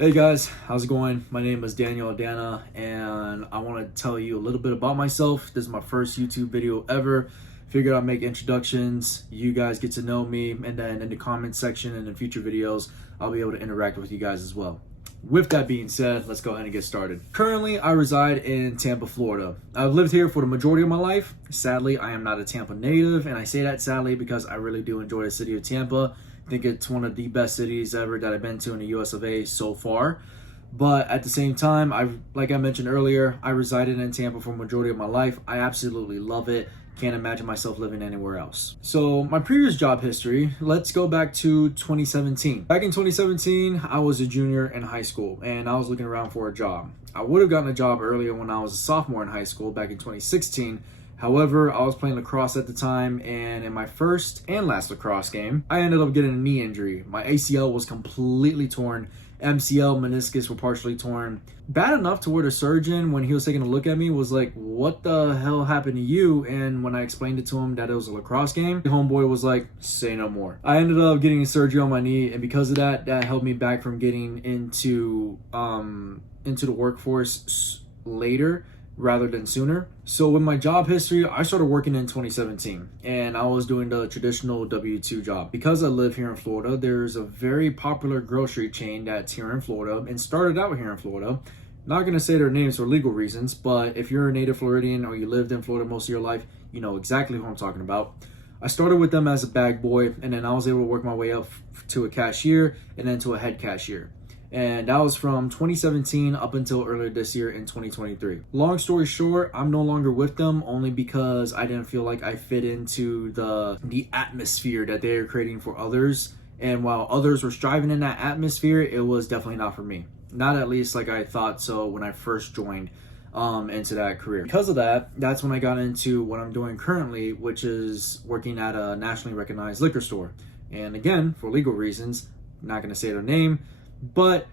Hey guys, how's it going? My name is Daniel Aldana and I want to tell you a little bit about myself. This is my first YouTube video ever. Figured I'd make introductions, you guys get to know me, and then in the comment section and in future videos, I'll be able to interact with you guys as well. With that being said, let's go ahead and get started. Currently, I reside in Tampa, Florida. I've lived here for the majority of my life. Sadly, I am not a Tampa native, and I say that sadly because I really do enjoy the city of Tampa. I think it's one of the best cities ever that I've been to in the US of A so far. But at the same time, like I mentioned earlier, I resided in Tampa for the majority of my life. I absolutely love it. Can't imagine myself living anywhere else. So my previous job history, let's go back to 2017. Back in 2017, I was a junior in high school and I was looking around for a job. I would have gotten a job earlier when I was a sophomore in high school back in 2016. However, I was playing lacrosse at the time, and in my first and last lacrosse game, I ended up getting a knee injury. My ACL was completely torn. MCL, meniscus were partially torn. Bad enough to where the surgeon, when he was taking a look at me, was like, "What the hell happened to you?" And when I explained it to him that it was a lacrosse game, the homeboy was like, "Say no more." I ended up getting a surgery on my knee, and because of that, that held me back from getting into the workforce later rather than sooner. So with my job history, I started working in 2017 and I was doing the traditional W-2 job. Because I live here in Florida, there's a very popular grocery chain that's here in Florida and started out here in Florida. Not going to say their names for legal reasons, but if you're a native Floridian or you lived in Florida most of your life, you know exactly who I'm talking about. I started with them as a bag boy, and then I was able to work my way up to a cashier and then to a head cashier. And that was from 2017 up until earlier this year in 2023. Long story short, I'm no longer with them only because I didn't feel like I fit into the atmosphere that they are creating for others. And while others were striving in that atmosphere, it was definitely not for me. Not at least like I thought so when I first joined into that career. Because of that, that's when I got into what I'm doing currently, which is working at a nationally recognized liquor store. And again, for legal reasons, I'm not going to say their name, but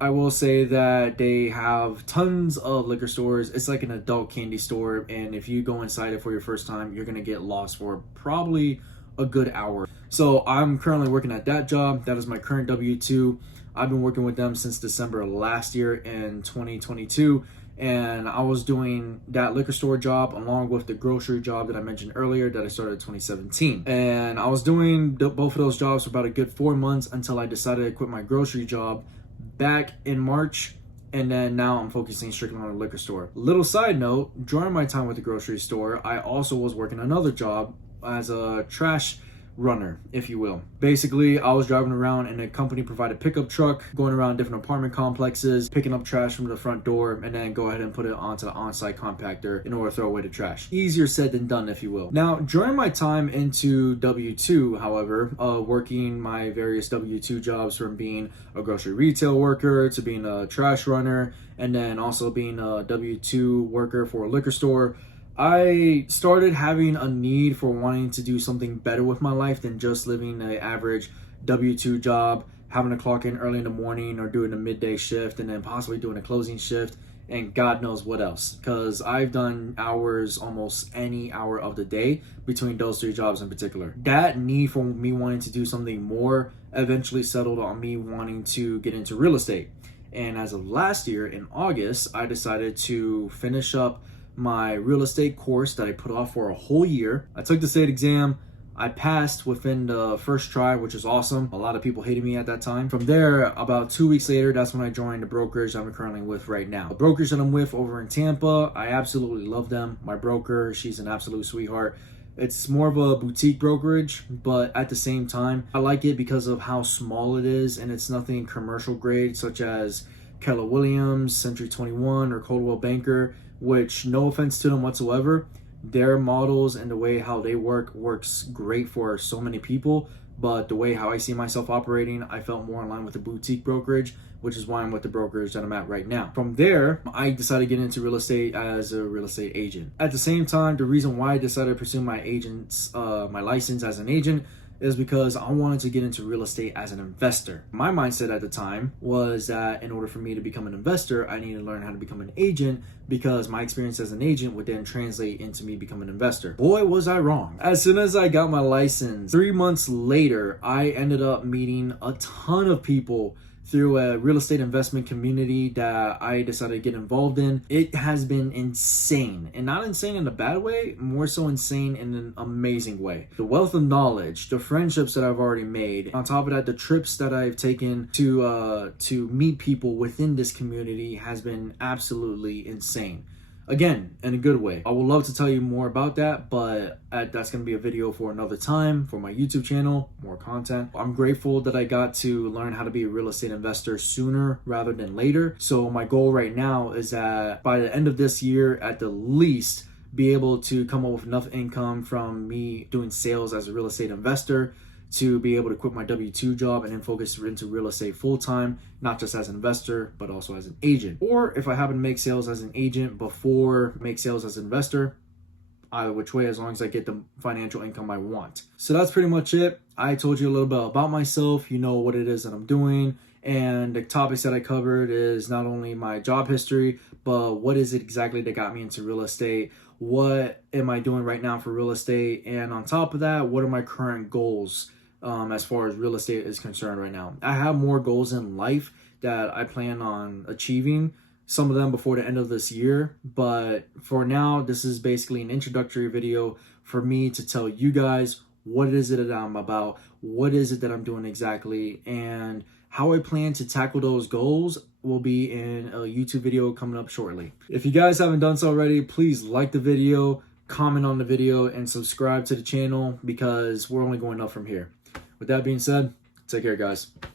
I will say that they have tons of liquor stores. It's like an adult candy store, and if you go inside it for your first time, you're going to get lost for probably a good hour. So I'm currently working at that job. That is my current W-2. I've been working with them since December last year in 2022, and I was doing that liquor store job along with the grocery job that I mentioned earlier that I started in 2017. And I was doing both of those jobs for about a good 4 months until I decided to quit my grocery job back in March. And then now I'm focusing strictly on the liquor store. Little side note, during my time with the grocery store, I also was working another job as a trash runner, if you will. Basically, I was driving around in a company provided pickup truck, going around different apartment complexes, picking up trash from the front door, and then go ahead and put it onto the on-site compactor in order to throw away the trash. Easier said than done, if you will. Now, during my time into W-2, however, working my various W-2 jobs, from being a grocery retail worker to being a trash runner, and then also being a W-2 worker for a liquor store, I started having a need for wanting to do something better with my life than just living an average W-2 job, having to clock in early in the morning or doing a midday shift and then possibly doing a closing shift and God knows what else. Because I've done hours almost any hour of the day between those three jobs in particular. That need for me wanting to do something more eventually settled on me wanting to get into real estate. And as of last year in August, I decided to finish up my real estate course that I put off for a whole year. I took the state exam. I passed within the first try, which is awesome. A lot of people hated me at that time. From there, about 2 weeks later, that's when I joined the brokerage I'm currently with right now. The brokerage that I'm with over in Tampa, I absolutely love them. My broker, she's an absolute sweetheart. It's more of a boutique brokerage, but at the same time, I like it because of how small it is, and it's nothing commercial grade, such as Keller Williams, Century 21, or Coldwell Banker, which, no offense to them whatsoever, their models and the way how they works great for so many people, but the way how I see myself operating, I felt more in line with the boutique brokerage, which is why I'm with the brokerage that I'm at right now. From there, I decided to get into real estate as a real estate agent. At the same time, the reason why I decided to pursue my license as an agent is because I wanted to get into real estate as an investor. My mindset at the time was that in order for me to become an investor, I needed to learn how to become an agent, because my experience as an agent would then translate into me becoming an investor. Boy, was I wrong. As soon as I got my license, 3 months later, I ended up meeting a ton of people through a real estate investment community that I decided to get involved in. It has been insane, and not insane in a bad way, more so insane in an amazing way. The wealth of knowledge, the friendships that I've already made, on top of that, the trips that I've taken to meet people within this community has been absolutely insane. Again, in a good way. I would love to tell you more about that, but that's going to be a video for another time for my YouTube channel, more content. I'm grateful that I got to learn how to be a real estate investor sooner rather than later. So my goal right now is that by the end of this year, at the least, be able to come up with enough income from me doing sales as a real estate investor to be able to quit my W-2 job and then focus into real estate full-time, not just as an investor, but also as an agent. Or if I happen to make sales as an agent before make sales as an investor, either which way, as long as I get the financial income I want. So that's pretty much it. I told you a little bit about myself. You know what it is that I'm doing. And the topics that I covered is not only my job history, but what is it exactly that got me into real estate? What am I doing right now for real estate? And on top of that, what are my current goals as far as real estate is concerned right now? I have more goals in life that I plan on achieving, some of them before the end of this year. But for now, this is basically an introductory video for me to tell you guys what is it that I'm about, what is it that I'm doing exactly, and how I plan to tackle those goals will be in a YouTube video coming up shortly. If you guys haven't done so already, please like the video, comment on the video, and subscribe to the channel because we're only going up from here. With that being said, take care, guys.